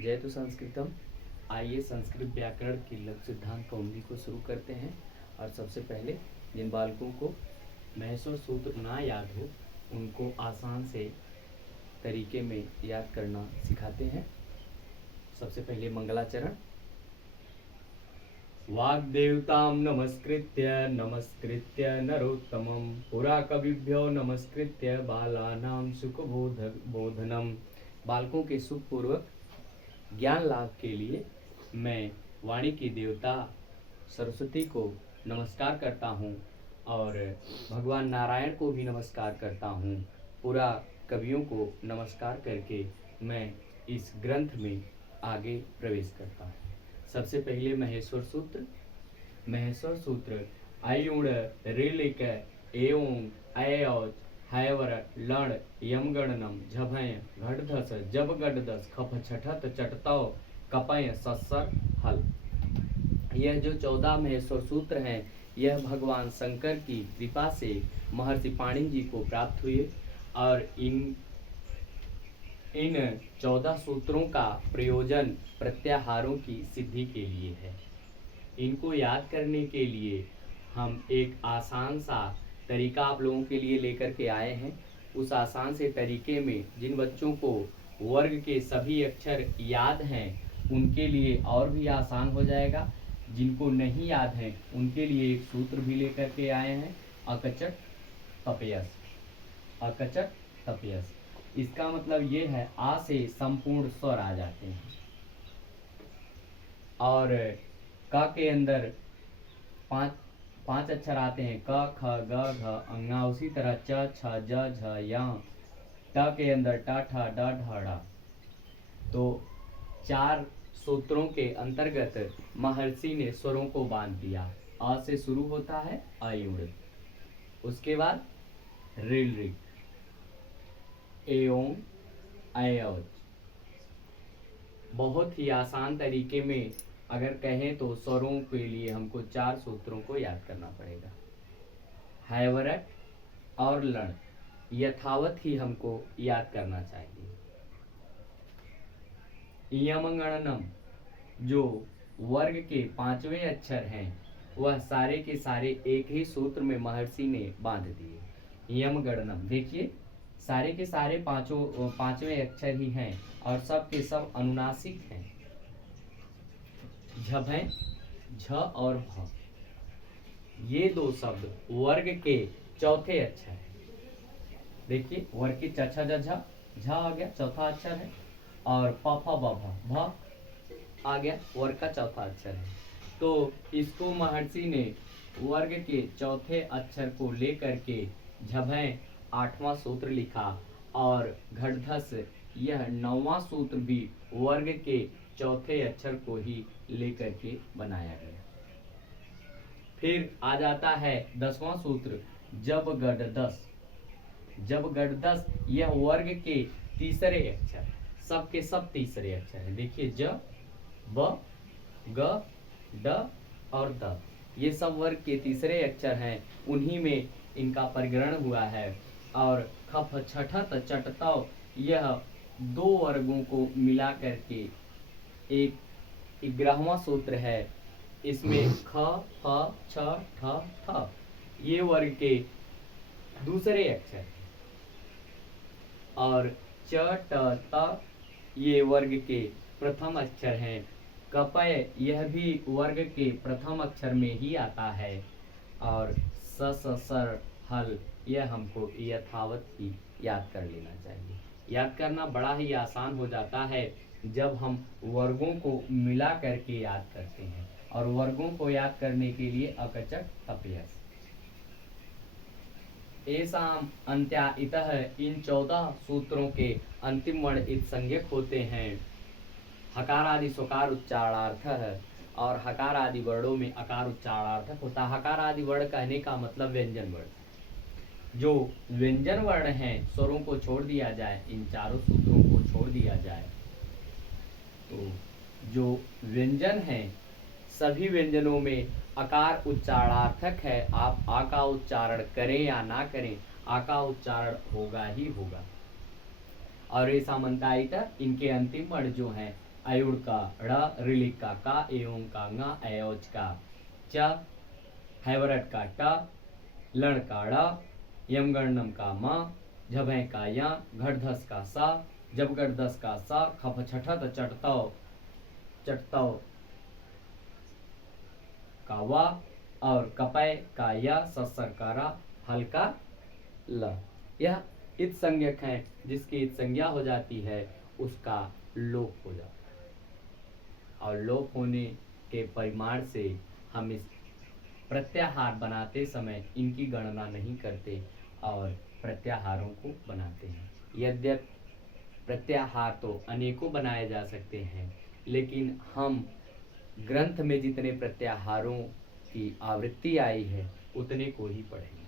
जयतु संस्कृतम। आइए संस्कृत व्याकरण की लघु सिद्धांत कौमुदी को शुरू करते हैं। और सबसे पहले जिन बालकों को महसो सूत्र ना याद हो उनको आसान से तरीके में याद करना सिखाते हैं। सबसे पहले मंगलाचरण। वाग्देवतां नमस्कृत्य नरोत्तमं पुरा कविभ्यो नमस्कृत्य बालानां सुखबोधनम। बालकों के सुखपूर्वक ज्ञान लाभ के लिए मैं वाणी की देवता सरस्वती को नमस्कार करता हूँ और भगवान नारायण को भी नमस्कार करता हूँ। पूरा कवियों को नमस्कार करके मैं इस ग्रंथ में आगे प्रवेश करता हूँ। सबसे पहले महेश्वर सूत्र। महेश्वर सूत्र आयुण ऋलिक एवं अयोज हैवर लण यमगणनम झभय घटधस जब गडदस खप छठत चटतौ कपय सस्सर हल। यह जो 14 महेश्वर सूत्र हैं यह भगवान शंकर की कृपा से महर्षि पाणिनि जी को प्राप्त हुए और इन 14 सूत्रों का प्रयोजन प्रत्याहारों की सिद्धि के लिए है। इनको याद करने के लिए हम एक आसान सा तरीका आप लोगों के लिए लेकर के आए हैं। उस आसान से तरीके में जिन बच्चों को वर्ग के सभी अक्षर याद हैं उनके लिए और भी आसान हो जाएगा। जिनको नहीं याद है उनके लिए एक सूत्र भी लेकर के आए हैं, अकचट तपयस। अकचट तपयस इसका मतलब ये है आ से संपूर्ण स्वर आ जाते हैं और क के अंदर पांच अक्षर आते हैं, क ख ग घ अंगा। उसी तरह च छ ज झ य। ट के अंदर ट ठ ड ढ ढ। तो 4 सूत्रों के अंतर्गत महर्षि ने स्वरों को बांध दिया। अ से शुरू होता है अयुण, उसके बाद ऋल ऋ एओं अयोज। बहुत ही आसान तरीके में अगर कहें तो स्वरों के लिए हमको 4 सूत्रों को याद करना पड़ेगा। हैवरट और लण यथावत ही हमको याद करना चाहिए। यमगणनम जो वर्ग के 5वें अक्षर हैं वह सारे के सारे एक ही सूत्र में महर्षि ने बांध दिए। यमगणनम देखिए सारे के सारे 5वें अक्षर ही हैं और सब के सब अनुनासिक हैं। झभय झ और भ ये 2 शब्द वर्ग के चौथे अक्षर हैं। देखिए वर्ग के छ छ ज झ आ गया चौथा अक्षर है और प फ ब भ भ आ गया वर्ग का चौथा अक्षर है। तो इसको महर्षि ने वर्ग के चौथे अक्षर को लेकर के झभय 8वां सूत्र लिखा और घटधस यह 9वां सूत्र भी वर्ग के चौथे अक्षर को ही लेकर के बनाया गया। फिर आ जाता है 10वां सूत्र जब गडदस। जब गडदस यह वर्ग के तीसरे अक्षर, सब के सब तीसरे अक्षर है। देखिए ज ब ग ड और द ये सब वर्ग के तीसरे अक्षर हैं, उन्हीं में इनका परिग्रहण हुआ है। और खफ छठत चटतौ यह 2 वर्गों को मिला करके एक 11वां सूत्र है। इसमें ख फ छ ठ थ ये वर्ग के दूसरे अक्षर और च ट त ये वर्ग के प्रथम अक्षर हैं। कपय यह भी वर्ग के प्रथम अक्षर में ही आता है और स स सर हल यह हमको यथावत ही याद कर लेना चाहिए। याद करना बड़ा ही आसान हो जाता है जब हम वर्गों को मिला करके याद करते हैं। और वर्गों को याद करने के लिए अकचट तपयस। एसाम अंत्या इतः इन 14 सूत्रों के अंतिम वर्ण इत संज्ञक होते हैं। हकार आदि स्वकार उच्चारणार्थक और हकार आदि वर्णों में अकार उच्चारणार्थक होता है। हकार आदि वर्ण कहने का मतलब व्यंजन वर्ण। जो व्यंजन वर्ण हैं स्वरों को छोड़ दिया जाए, इन 4 सूत्रों को छोड़ दिया जाए तो जो व्यंजन हैं सभी व्यंजनों में अकार उच्चारणार्थक है। आप आ का उच्चारण करें या ना करें आ का उच्चारण होगा ही होगा। और ये सामंतायित इनके अंतिम वर्ण जो हैं अयुड़ का ड़, ऋलिक का का, एओं का ङ, अयोज का च, हैवरट का ट, लण का ड़, यमगणनम का म, झभय का या, घड़धस का सा, जबगड़दस का सा, खप छठत चटतव चटतव का वा, और कपय का या, ससर का रा, हल्का ल। यह इत संज्ञक है, जिसकी इत संज्ञा हो जाती है उसका लोप हो जाता है, और लोप होने के परिमाण से हम इस प्रत्याहार बनाते समय इनकी गणना नहीं करते और प्रत्याहारों को बनाते हैं। यद्यपि प्रत्याहार तो अनेकों बनाए जा सकते हैं, लेकिन हम ग्रंथ में जितने प्रत्याहारों की आवृत्ति आई है उतने को ही पढ़ेंगे।